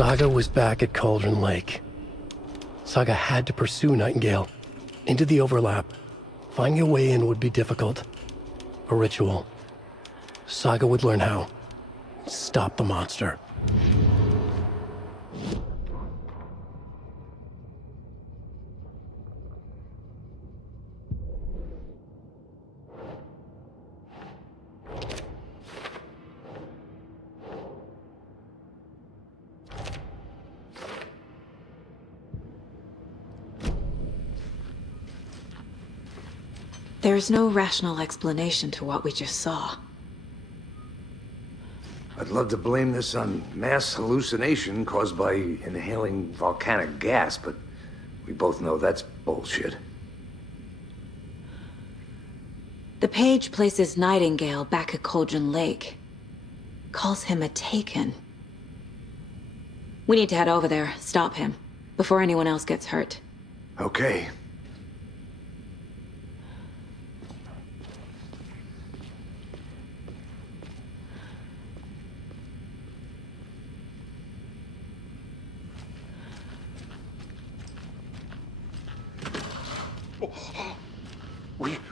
Saga was back at Cauldron Lake. Saga had to pursue Nightingale into the overlap. Finding a way in would be difficult. A ritual. Saga would learn how. Stop the monster. There is no rational explanation to what we just saw. I'd love to blame this on mass hallucination caused by inhaling volcanic gas, but we both know that's bullshit. The page places Nightingale back at Cauldron Lake. Calls him a Taken. We need to head over there, stop him, before anyone else gets hurt. Okay.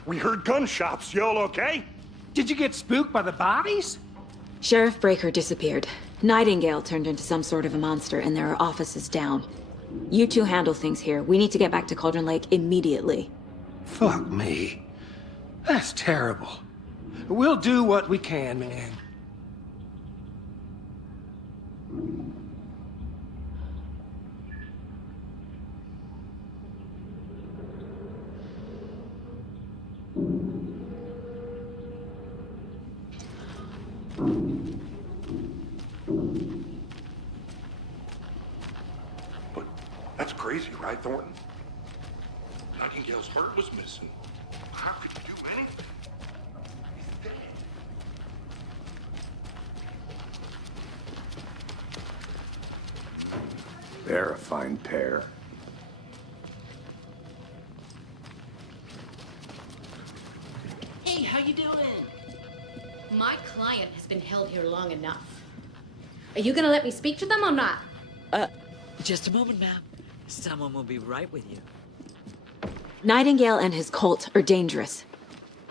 We heard gunshots. You all okay? Did you get spooked by the bodies? Sheriff Breaker disappeared. Nightingale turned into some sort of a monster, and there are offices down. You two handle things here. We need to get back to Cauldron Lake immediately. Fuck me. That's terrible. We'll do what we can, man. But that's crazy, right, Thornton? Nightingale's heart was missing. How could you do anything? He's dead. They're a fine pair. Hey, how you doing? My client has been held here long enough. Are you gonna let me speak to them or not? Just a moment, ma'am. Someone will be right with you. Nightingale and his cult are dangerous.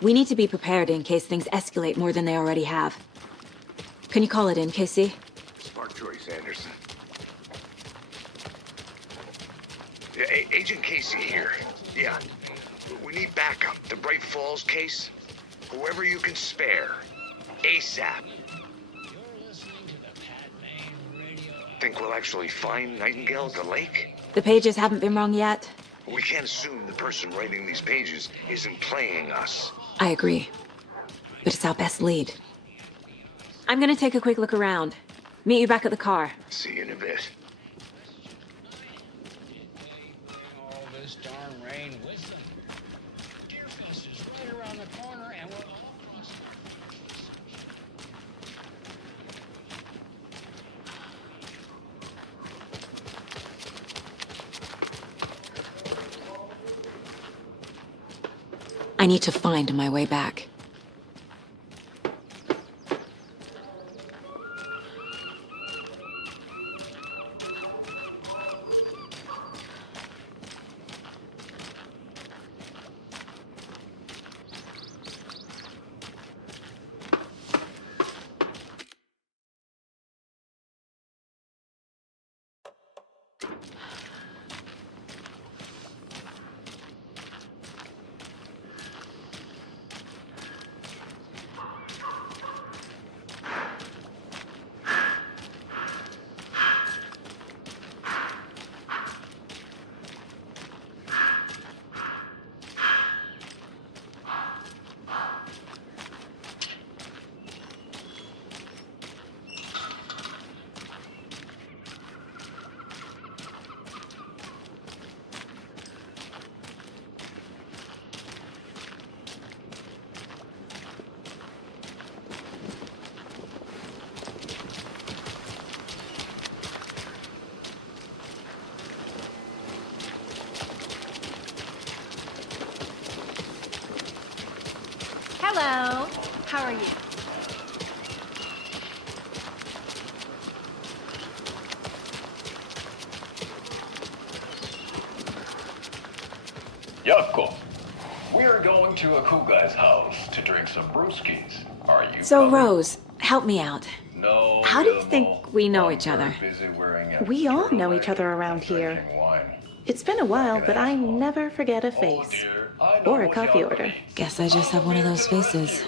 We need to be prepared in case things escalate more than they already have. Can you call it in, KC? Smart choice, Anderson. Yeah, Agent Casey here. Yeah. We need backup. The Bright Falls case. Whoever you can spare. ASAP. Think we'll actually find Nightingale at the lake? The pages haven't been wrong yet. We can't assume the person writing these pages isn't playing us. I agree. But it's our best lead. I'm gonna take a quick look around. Meet you back at the car. See you in a bit. All this darn rain with them. Deerfest is right around the corner, and we're almost. I need to find my way back. Hello. How are you? Yako. We're going to a cool guy's house to drink some brewskis. Are you So, coming? Rose, help me out. No. How do you Elmo. think we know I'm each other? very busy wearing a We all know each turtleneck other around and here. drinking wine. It's been a while, but I never forget a Oh, face. dear. I know Or a what coffee Yako order. needs. Guess I just have one of those faces.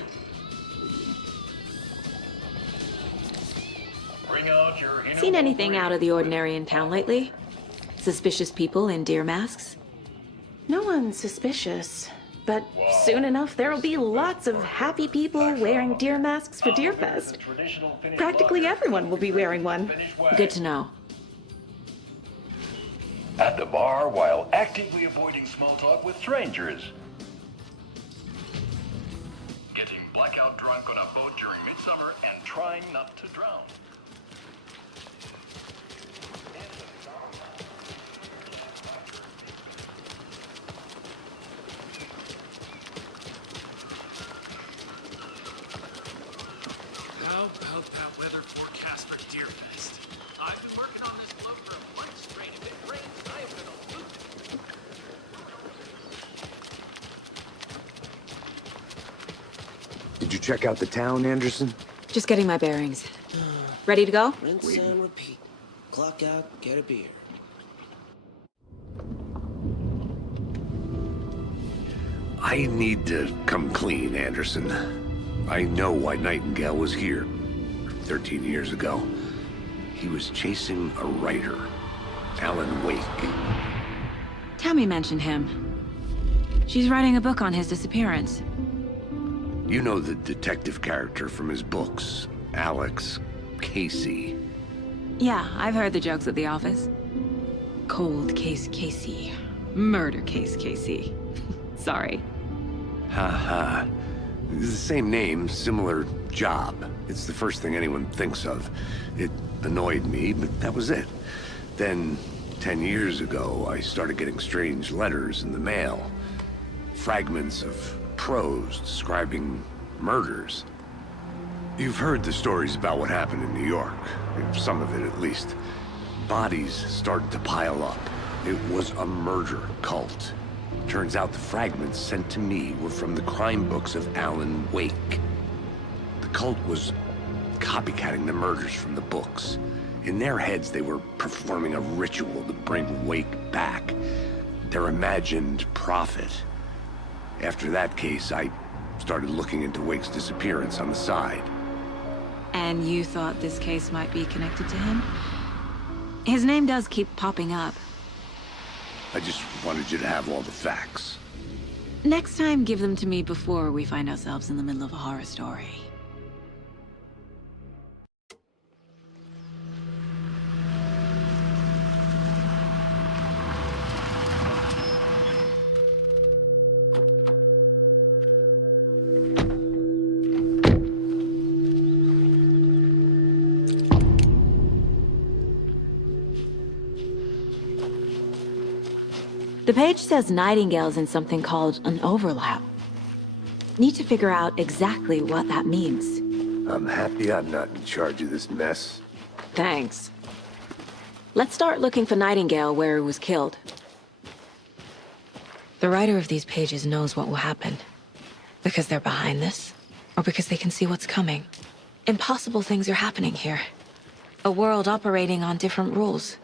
Bring out your Seen anything out of the ordinary in town lately? Suspicious people in deer masks? No one's suspicious. But soon enough, there'll be lots of happy people wearing deer masks for Deerfest. Practically everyone will be wearing one. Good to know. At the bar while actively avoiding small talk with strangers. Getting blackout drunk on a boat during midsummer and trying not to drown. How about that weather forecast for Deerfest? I've been working on this float for months straight. If it rains, I am gonna lose it. Did you check out the town, Anderson? Just getting my bearings. Ready to go? Rinse and repeat. Clock out, get a beer. I need to come clean, Anderson. I know why Nightingale was here 13 years ago. He was chasing a writer, Alan Wake. Tammy mentioned him. She's writing a book on his disappearance. You know the detective character from his books, Alex Casey. Yeah, I've heard the jokes at the office. Cold case Casey. Murder case Casey. Sorry. Ha ha. It's the same name, similar job. It's the first thing anyone thinks of. It annoyed me, but that was it. Then, 10 years ago, I started getting strange letters in the mail. Fragments of prose describing murders. You've heard the stories about what happened in New York. Some of it, at least. Bodies started to pile up. It was a murder cult. Turns out the fragments sent to me were from the crime books of Alan Wake. The cult was copycatting the murders from the books. In their heads, they were performing a ritual to bring Wake back. Their imagined prophet. After that case, I started looking into Wake's disappearance on the side. And you thought this case might be connected to him? His name does keep popping up. I just wanted you to have all the facts. Next time, give them to me before we find ourselves in the middle of a horror story. The page says Nightingale's in something called an overlap. Need to figure out exactly what that means. I'm happy I'm not in charge of this mess. Thanks. Let's start looking for Nightingale where he was killed. The writer of these pages knows what will happen. Because they're behind this, or because they can see what's coming. Impossible things are happening here. A world operating on different rules.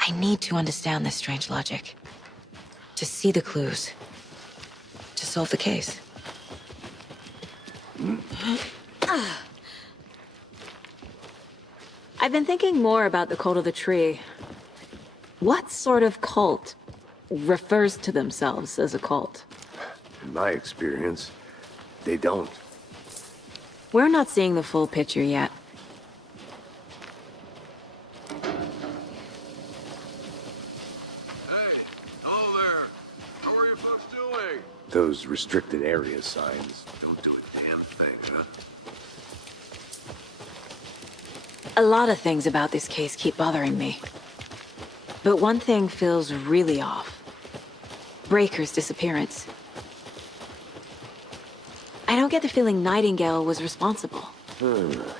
I need to understand this strange logic. To see the clues. To solve the case. I've been thinking more about the cult of the tree. What sort of cult refers to themselves as a cult? In my experience, they don't. We're not seeing the full picture yet. Those restricted area signs don't do a damn thing, huh? A lot of things about this case keep bothering me. But one thing feels really off. Breaker's disappearance. I don't get the feeling Nightingale was responsible.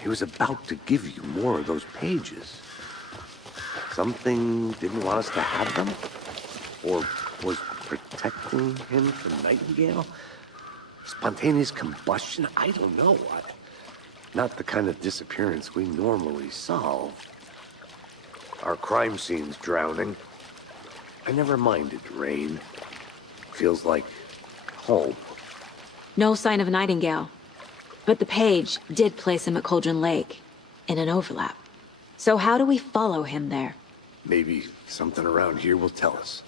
He was about to give you more of those pages. Something didn't want us to have them? Or was protecting him from Nightingale? Spontaneous combustion? I don't know. Not the kind of disappearance we normally solve. Our crime scene's drowning. I never minded rain. Feels like home. No sign of Nightingale. But the page did place him at Cauldron Lake, in an overlap. So how do we follow him there? Maybe something around here will tell us.